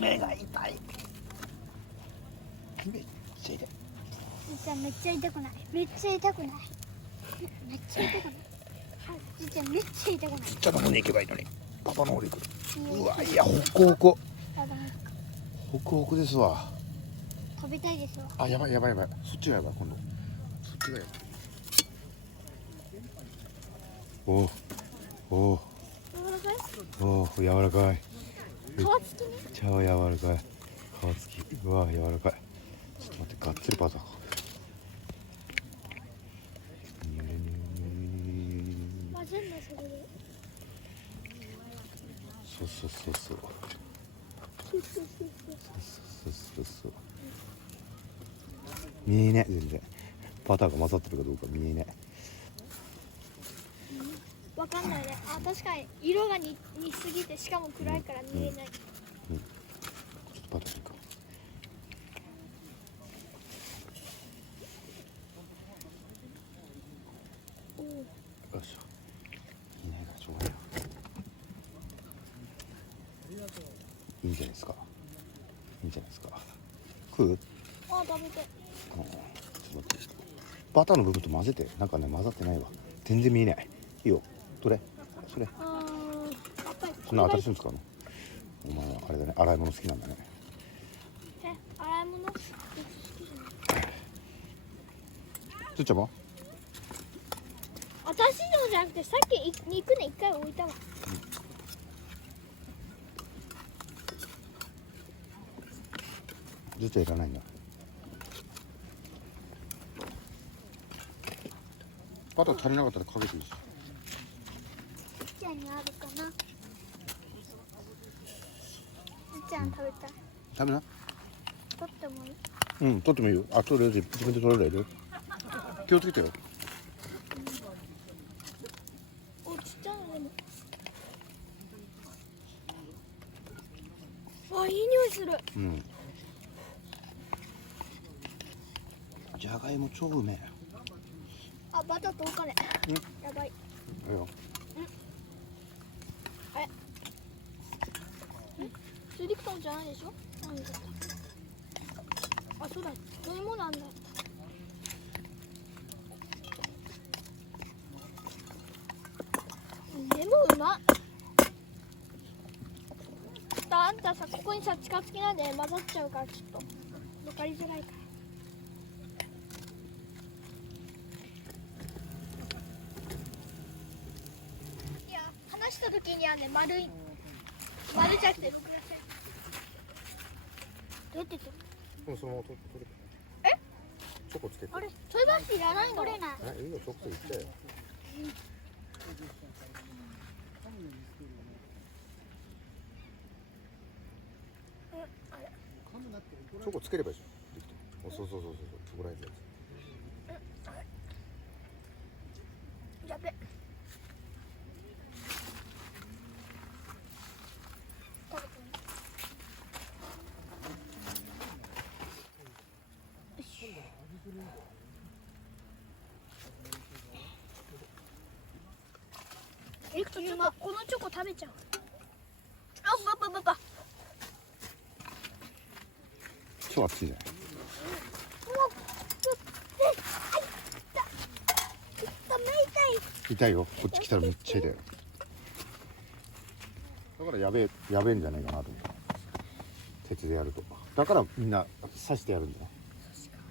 目が痛い。めっちゃ痛い。じゃあめっちゃ痛くない。めっちゃ痛くない。めっちゃ痛くない。じいちゃんめっちゃ痛くない。ちっちゃな方に行けばいいのに。パパの方に来る。うわ、いや、ホクホク。ホクホクですわ。食べたいですわ。あ、やばいやばいやばい。そっちがやばい、今度。そっちがやばい。おお。おお。おお、柔らかい。皮付きね。超柔らかい。皮付き。うわ、柔らかい。ちょっと待って、がっつりバターか。混ぜんのそれで。そうそうそうそう。そうそうそう。見えね全然。バターが混ざってるかどうか見えね。わかんないね。あ、確かに色が似すぎて、しかも暗いから見えない。ちょっとバターいいか。おお。よいしょ。いいねがしょうがないよ。いいんじゃないですか。いいんじゃないですか。食う？あ、食べて。ちょっと待って。バターの部分と混ぜて。なんかね、混ざってないわ。全然見えない。いいよ。どれ？それ。やっぱりそんな新しいの使うの？お前はあれだね。洗い物好きなんだね。洗い物好きじゃない。つっちゃんは？私のじゃなくて、さっき肉ね一回置いたわ。ずっちゃんいらないんだ。バター足りなかったらかけていいし。ちっちゃんにあるかな。ちっちゃん食べたい。食べな。取ってもいい？うん、取ってもいいよ。あ、取れる。自分で取れるよ。気をつけてよ。お、ちっちゃいのでも。わ、いい匂いする。うん。じゃがいも超うめえ。あ、バターとお金。やばい。いいよ。スリクトンじゃないでしょ？何だった？あ、そうだ。飲み物なんだった。でもうまっ。あんたさ、ここにさ、近づきないで混ざっちゃうから、ちょっと分かりづらいから。いや、話した時にはね、丸じゃなくて僕がさ、どうやってと？もうそのまま取れ。チョコつけて。あれ、それだっていらないの？取れない。いいよ、チョコいっちゃえよ。チョコつければいいじゃん。できた。そうそうそうそう、チョコライスやつ。やべ。このチョコ食べちゃう。あ、ば。超熱いじゃない。痛いよ。こっち来たらめっちゃ痛いよ。だからやべえんじゃないかなと思った。鉄でやると。だからみんな刺してやるんだよ。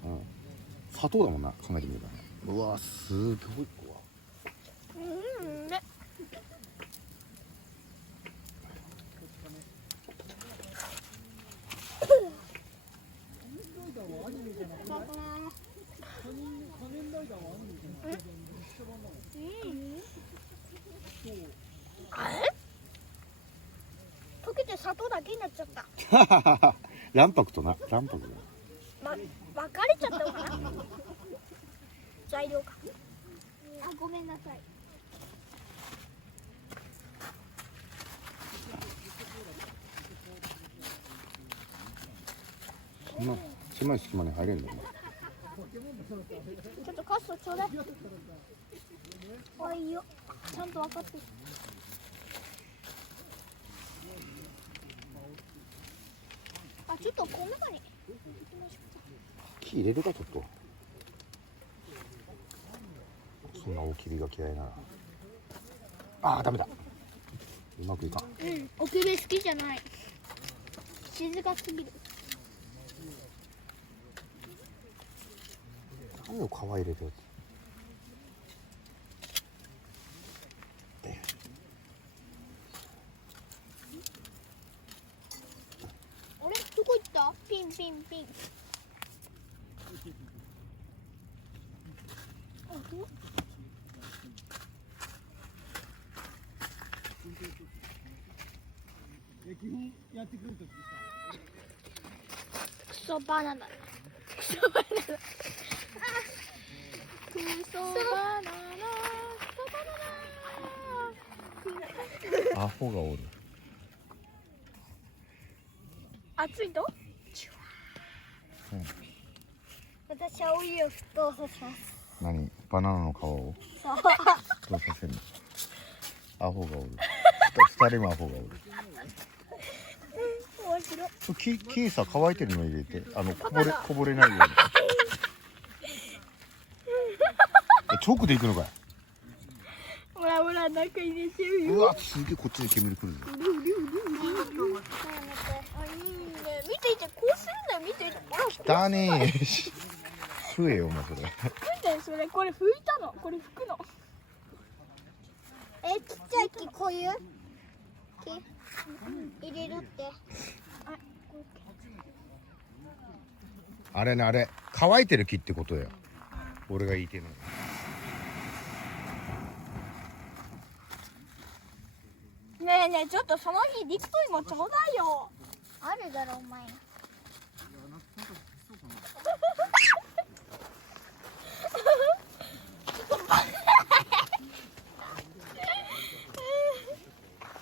うん。砂糖だもんな、考えてみればね。うわ、すごい怖。ね。溶けて砂糖だけになっちゃった。卵白とな、卵白だ。分かれちゃったのかな。材料か。あ、ごめんなさい。そんな狭い隙間に入れんだよね。ちょっとカストちょうだい。あ、いいよ。ちゃんと分かってる。あ、ちょっとこの中に木入れるかちょっと。そんな大き火が嫌いなら。ああダメだ。うまくいかん。おきび好きじゃない。静かすぎる。何を皮入れてる。あれどこ行った？ピンピンピン。基本やってくるときさ。クソバナナ。クソバナナ。クソバナナ。アホがおる。熱いと？私はお湯を沸騰させます。何？バナナの皮をそう。沸騰させるの。アホがおる。二人もアホがおる。面白い。木さ乾いてるの入れて、こぼれないように。直で行くのかい。ほらほら中入れてるよ。うわすげえこっちで煙くるぞ。いいね。見ていてこうするんだよ。見ていて。ほら。汚ねえし。食えよお前それ。なんだよそれ。これ拭いたの。これ拭くの。ちっちゃい木こういう木入れるって。あれねあれ乾いてる木ってことや。俺が言いてえの。ねえねえちょっとその日リクトイもちょうだいよ。あるだろお前。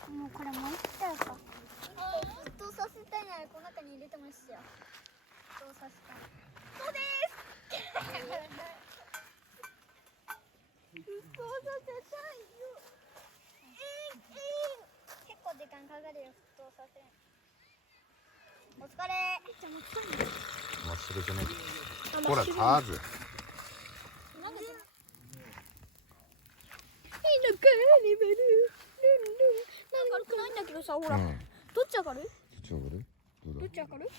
もうこれもういっちゃうか。沸騰させたいならこの中に入れてもいいっすよ。沸騰させたい。そうです。沸騰させたいよ。結構時間かかるよ沸騰させる。お疲れ。じゃあもう疲れ。忘れてない。ほらカーズ。なんで？いいのかリベル。なんかないんだけどさ、ほら、うん。どっち上がる？どっち上がる？どっち上がる？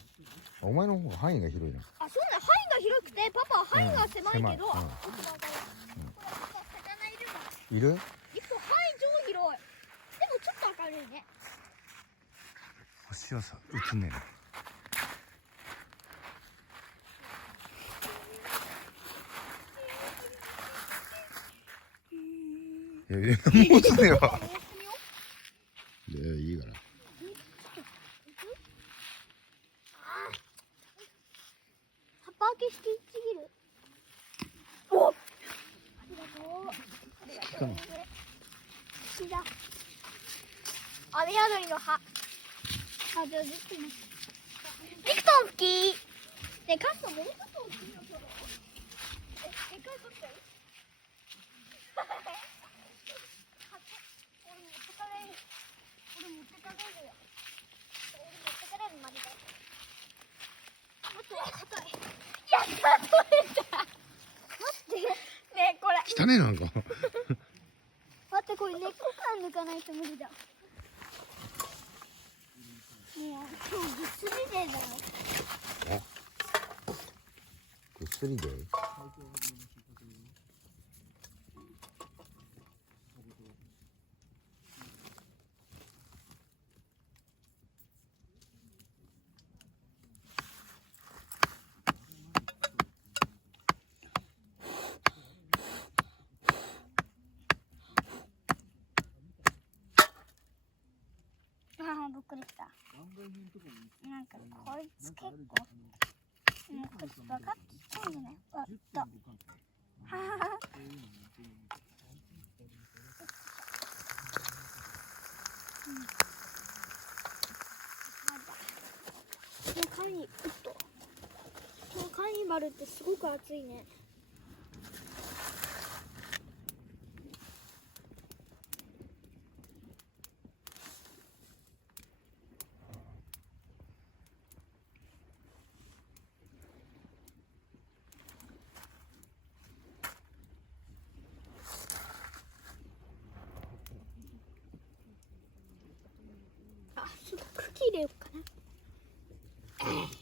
お前の方が範囲が広いな。あ、そうだ、範囲が広くて、パパは範囲が狭いけど、狭いこれ魚いるもん。いる？一個範囲超広い。でもちょっと明るいね。星はさ映んねえな。いやもうすねわ。いいから。葉っぱ開けしてちぎる。お。ありがとう。ありがとう。好きだ。雨宿りの葉。あ、じゃあ、ずっといます。リクトン好き。ね、カットもうちょっと大きいのそうだよ。一回取っちゃう。俺持ってかれる。俺持ってかれるよ。俺持ってかれるまでだよ。待って、硬い。やった、取れた。待って、ねえ、これ。汚ねえなんか。待って、これ根っこから抜かないと無理だ。ねえ、今日ぐっすりデーだよ。ぐっすりで。ああ、びっくりした。なんかこいつ結構、もうこいつバカって言ってんじゃない？あった。ははは。カーニバルってすごく暑いね。ちょっと茎入れようかな。